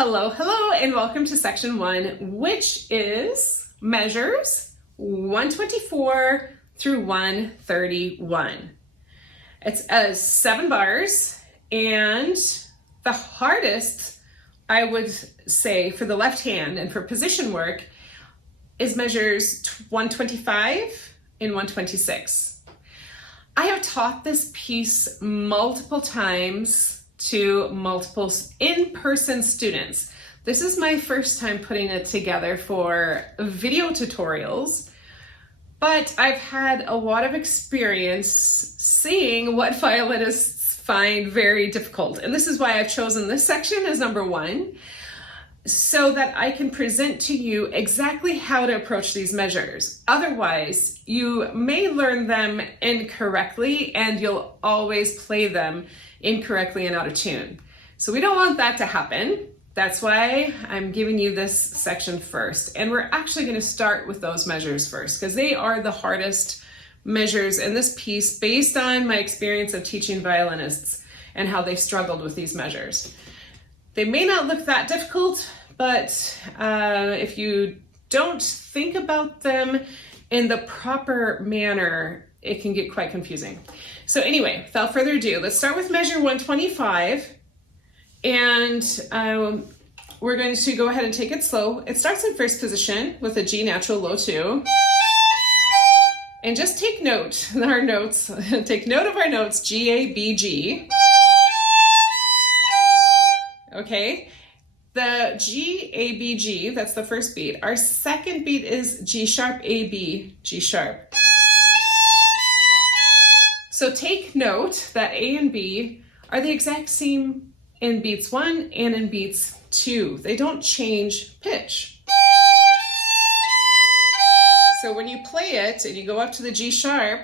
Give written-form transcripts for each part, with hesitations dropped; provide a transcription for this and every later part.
Hello, hello, and welcome to section 1, which is measures 124 through 131. It's 7 bars, and the hardest, I would say, for the left hand and for position work is measures 125 and 126. I have taught this piece multiple times to multiple in-person students. This is my first time putting it together for video tutorials, but I've had a lot of experience seeing what violinists find very difficult. And this is why I've chosen this section as number 1, so that I can present to you exactly how to approach these measures. Otherwise, you may learn them incorrectly and you'll always play them incorrectly and out of tune. So we don't want that to happen. That's why I'm giving you this section first. And we're actually going to start with those measures first, because they are the hardest measures in this piece based on my experience of teaching violinists and how they've struggled with these measures. They may not look that difficult, but if you don't think about them in the proper manner, it can get quite confusing. So anyway, without further ado, let's start with measure 125, and we're going to go ahead and take it slow. It starts in first position with a G natural low 2. And just take note of our notes, G, A, B, G. Okay, the G, A, B, G, that's the first beat. Our second beat is G sharp, A, B, G sharp. So take note that A and B are the exact same in beats 1 and in beats 2. They don't change pitch. So when you play it and you go up to the G sharp,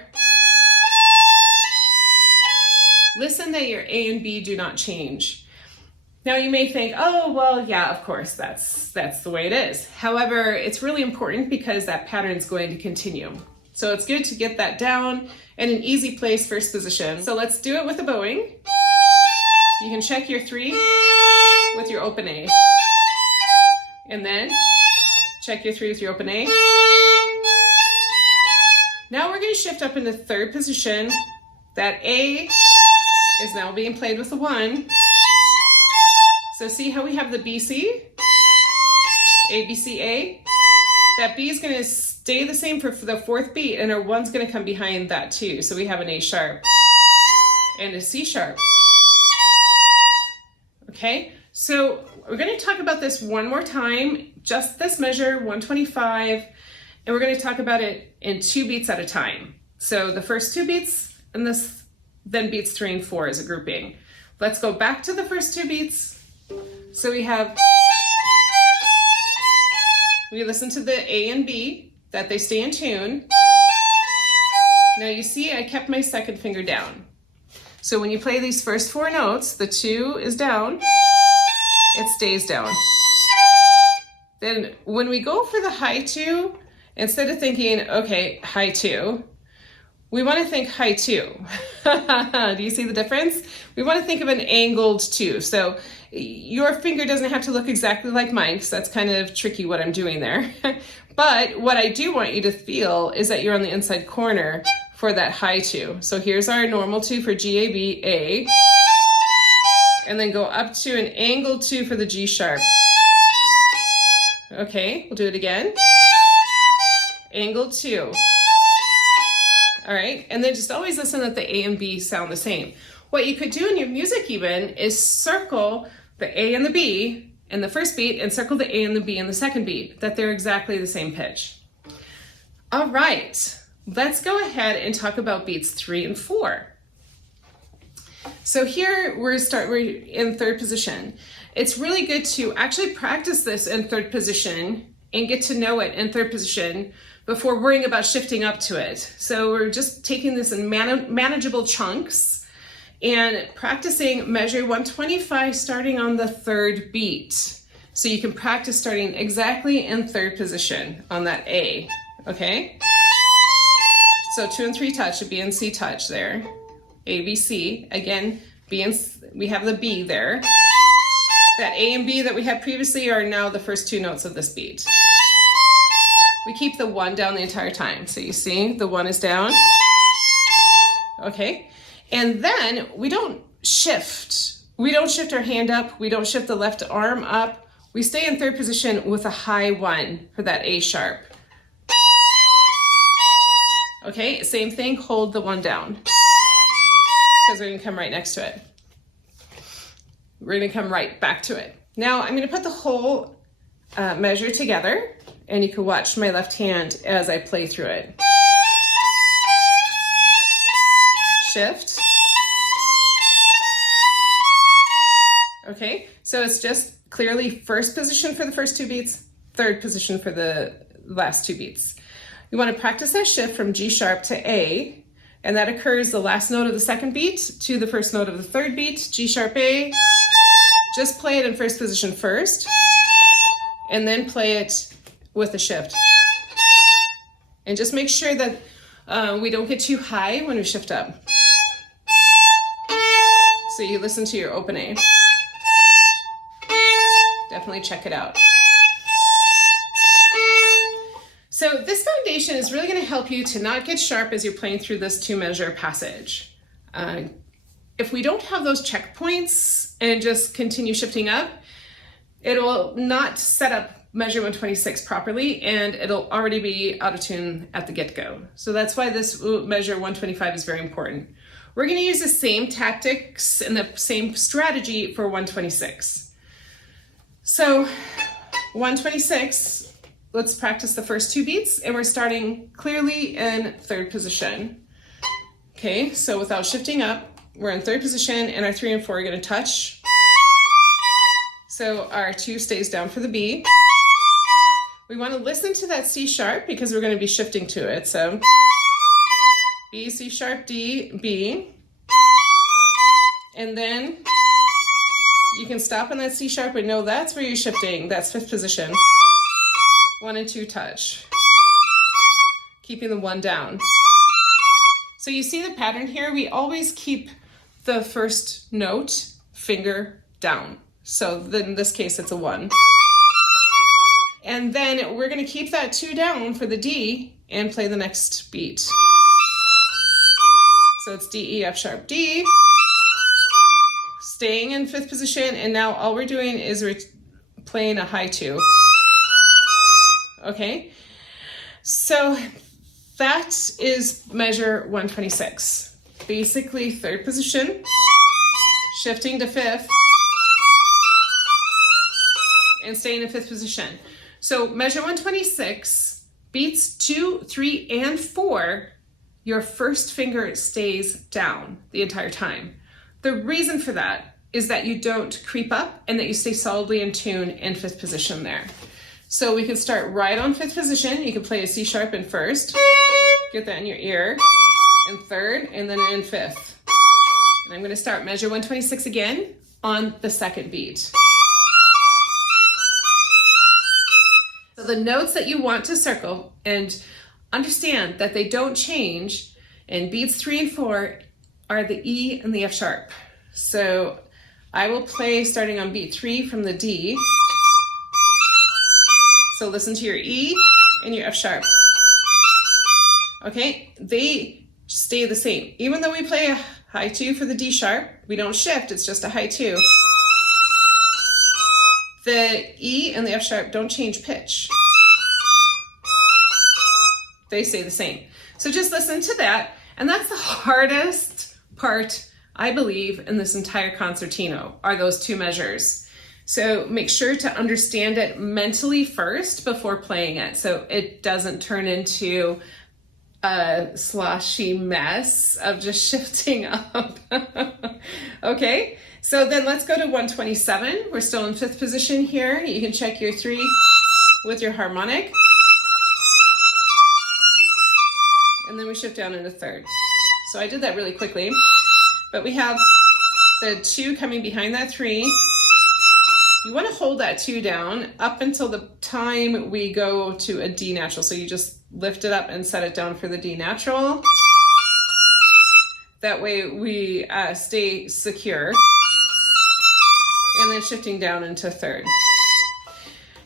listen that your A and B do not change. Now you may think, oh, well, yeah, of course, that's the way it is. However, it's really important because that pattern is going to continue. So it's good to get that down in an easy place, first position. So let's do it with the bowing. You can check your 3 with your open A. And then check your 3 with your open A. Now we're going to shift up into third position. That A is now being played with the 1. So see how we have the BC, A, B, C, A? That B is going to stay the same for the 4th beat, and our 1's going to come behind that too. So we have an A sharp and a C sharp. Okay, so we're going to talk about this one more time, just this measure, 125, and we're going to talk about it in 2 beats at a time. So the first 2 beats, and then beats 3 and 4 as a grouping. Let's go back to the first 2 beats. So we listen to the A and B, that they stay in tune. Now you see I kept my second finger down. So when you play these first 4 notes, the 2 is down, it stays down. Then when we go for the high 2, instead of thinking, okay, high 2, we want to think high 2. Do you see the difference? We want to think of an angled 2. So your finger doesn't have to look exactly like mine, because that's kind of tricky what I'm doing there. But what I do want you to feel is that you're on the inside corner for that high 2. So here's our normal 2 for G, A, B, A. And then go up to an angled 2 for the G sharp. Okay, we'll do it again. Angled 2. All right, and then just always listen that the A and B sound the same. What you could do in your music even is circle the A and the B in the first beat and circle the A and the B in the second beat, that they're exactly the same pitch. All right, let's go ahead and talk about beats 3 and 4. So here we're in third position. It's really good to actually practice this in third position and get to know it in third position before worrying about shifting up to it. So we're just taking this in manageable chunks and practicing measure 125 starting on the 3rd beat. So you can practice starting exactly in third position on that A, okay? So 2 and 3 touch, a B and C touch there. A, B, C, again, B and we have the B there. That A and B that we had previously are now the first two notes of this beat. We keep the 1 down the entire time. So you see the 1 is down. Okay. And then we don't shift. We don't shift our hand up. We don't shift the left arm up. We stay in third position with a high 1 for that A sharp. Okay, same thing, hold the 1 down. Because we're gonna come right next to it. We're gonna come right back to it. Now I'm gonna put the whole measure together, and you can watch my left hand as I play through it. Shift. Okay, so it's just clearly first position for the first 2 beats, third position for the last 2 beats. You want to practice that shift from G sharp to A, and that occurs the last note of the second beat to the first note of the third beat, G sharp A. Just play it in first position first, and then play it with a shift. And just make sure that we don't get too high when we shift up. So you listen to your open A. Definitely check it out. So this foundation is really going to help you to not get sharp as you're playing through this 2-measure passage. If we don't have those checkpoints and just continue shifting up, it will not set up measure 126 properly, and it'll already be out of tune at the get-go. So that's why this measure 125 is very important. We're going to use the same tactics and the same strategy for 126. So 126, let's practice the first 2 beats, and we're starting clearly in third position. Okay, so without shifting up, we're in third position, and our 3 and 4 are going to touch. So our 2 stays down for the B. We want to listen to that C sharp because we're going to be shifting to it. So B, C sharp, D, B. And then you can stop on that C sharp and know that's where you're shifting. That's 5th position. 1 and 2 touch. Keeping the 1 down. So you see the pattern here? We always keep the first note finger down. So then in this case, it's a 1. And then we're going to keep that 2 down for the D and play the next beat. So it's D, E, F sharp, D. Staying in 5th position, and now all we're doing is we're playing a high 2. Okay, so that is measure 126. Basically third position, shifting to 5th, and staying in 5th position. So measure 126, beats 2, 3, and 4, your first finger stays down the entire time. The reason for that is that you don't creep up and that you stay solidly in tune in 5th position there. So we can start right on 5th position. You can play a C sharp in first, get that in your ear, in third, and then in 5th. And I'm going to start measure 126 again on the second beat. So the notes that you want to circle, and understand that they don't change in beats 3 and 4, are the E and the F sharp. So I will play starting on beat 3 from the D. So listen to your E and your F sharp. Okay, they stay the same. Even though we play a high 2 for the D sharp, we don't shift, it's just a high 2. The E and the F sharp don't change pitch. They stay the same. So just listen to that. And that's the hardest part, I believe, in this entire concertino, are those 2 measures. So make sure to understand it mentally first before playing it, so it doesn't turn into a sloshy mess of just shifting up. Okay, so then let's go to 127. We're still in 5th position here. You can check your 3 with your harmonic. And then we shift down into 3rd. So I did that really quickly, but we have the 2 coming behind that 3. You want to hold that 2 down up until the time we go to a D natural. So you just lift it up and set it down for the D natural. That way we stay secure. And then shifting down into third.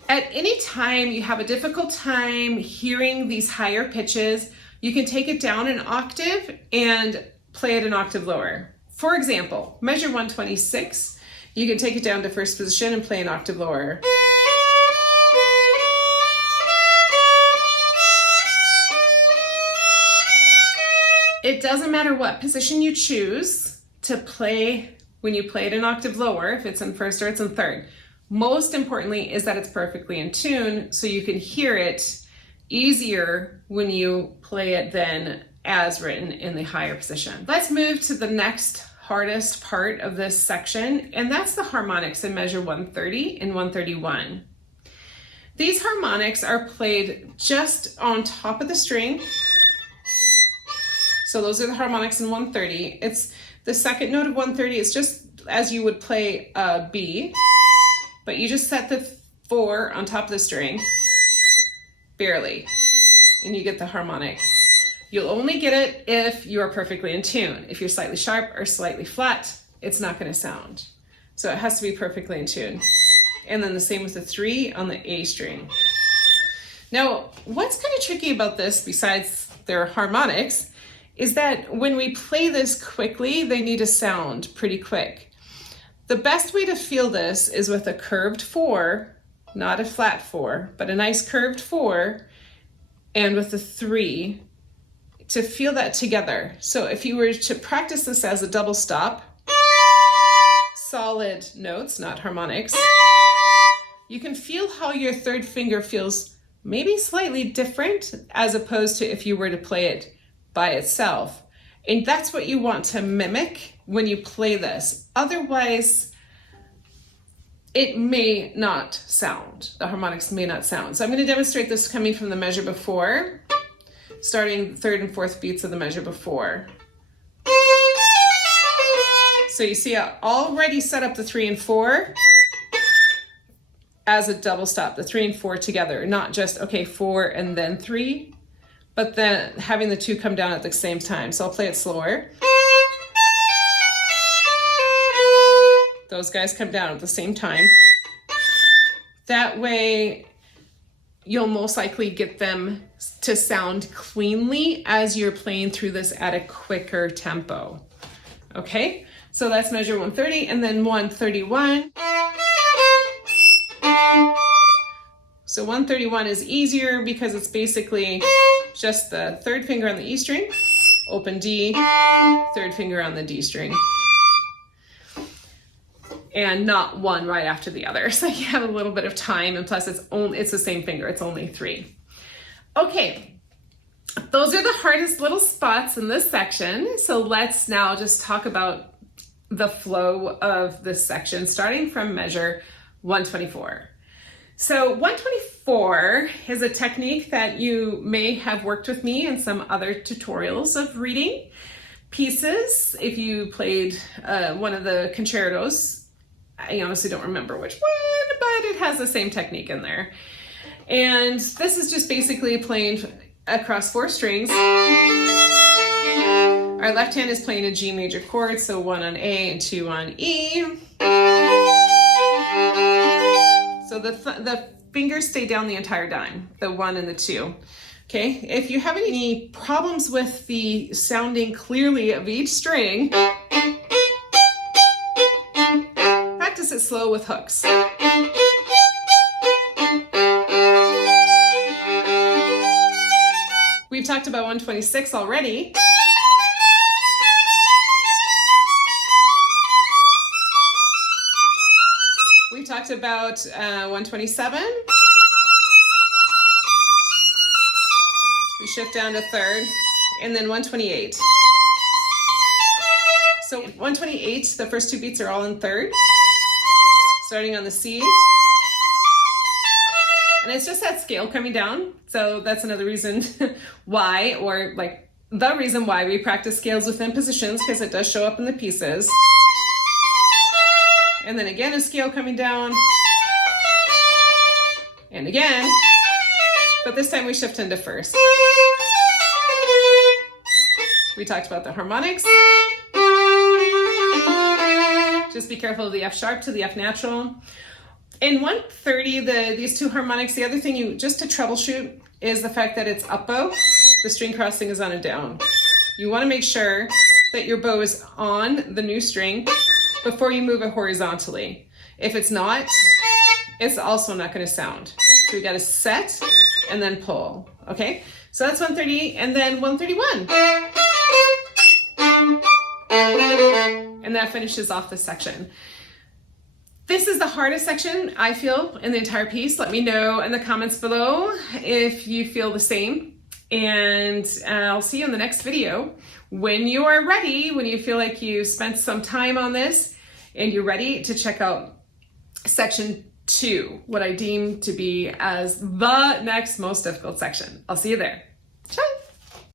At any time you have a difficult time hearing these higher pitches, you can take it down an octave and play it an octave lower. For example, measure 126, you can take it down to first position and play an octave lower. It doesn't matter what position you choose to play when you play it an octave lower, if it's in first or it's in third. Most importantly is that it's perfectly in tune so you can hear it easier when you play it than as written in the higher position. Let's move to the next hardest part of this section, and that's the harmonics in measure 130 and 131. These harmonics are played just on top of the string. So those are the harmonics in 130. It's the second note of 130 is just as you would play a B, but you just set the 4 on top of the string, barely, and you get the harmonic. You'll only get it if you're perfectly in tune. If you're slightly sharp or slightly flat, it's not going to sound. So it has to be perfectly in tune. And then the same with the 3 on the A string. Now, what's kind of tricky about this, besides their harmonics, is that when we play this quickly, they need to sound pretty quick. The best way to feel this is with a curved 4, not a flat 4, but a nice curved 4, and with the 3, to feel that together. So if you were to practice this as a double stop, solid notes, not harmonics, you can feel how your third finger feels maybe slightly different as opposed to if you were to play it by itself. And that's what you want to mimic when you play this. Otherwise, it may not sound. The harmonics may not sound. So I'm going to demonstrate this coming from the measure before, starting third and fourth beats of the measure before. So you see I already set up the 3 and 4 as a double stop, the 3 and 4 together, not just, okay, 4 and then 3, but then having the 2 come down at the same time. So I'll play it slower. Those guys come down at the same time. That way, you'll most likely get them to sound cleanly as you're playing through this at a quicker tempo. Okay, so that's measure 130 and then 131. So 131 is easier because it's basically just the third finger on the E string, open D, third finger on the D string, and not one right after the other. So you have a little bit of time, and plus it's the same finger, it's only 3. Okay, those are the hardest little spots in this section. So let's now just talk about the flow of this section, starting from measure 124. So 124 is a technique that you may have worked with me in some other tutorials of reading pieces. If you played one of the concertos, I honestly don't remember which one, but it has the same technique in there. And this is just basically playing across 4 strings. Our left hand is playing a G major chord, so 1 on A and 2 on E. So the fingers stay down the entire time, the 1 and the 2. Okay, if you have any problems with the sounding clearly of each string, practice it slow with hooks. We've talked about 126 already. We talked about 127. We shift down to third, and then 128. So 128, the first 2 beats are all in third, starting on the C. And it's just that scale coming down. So that's another reason why, or like the reason why we practice scales within positions, because it does show up in the pieces. And then again, a scale coming down. And again, but this time we shift into first. We talked about the harmonics. Just be careful of the F sharp to the F natural. In 130, these two harmonics, the other thing just to troubleshoot is the fact that it's up bow. The string crossing is on a down. You want to make sure that your bow is on the new string before you move it horizontally. If it's not, it's also not going to sound. So we got to set and then pull. Okay, so that's 130, and then 131. And that finishes off this section. This is the hardest section, I feel, in the entire piece. Let me know in the comments below if you feel the same. And I'll see you in the next video. When you are ready, when you feel like you spent some time on this and you're ready to check out section 2, what I deem to be as the next most difficult section. I'll see you there. Ciao.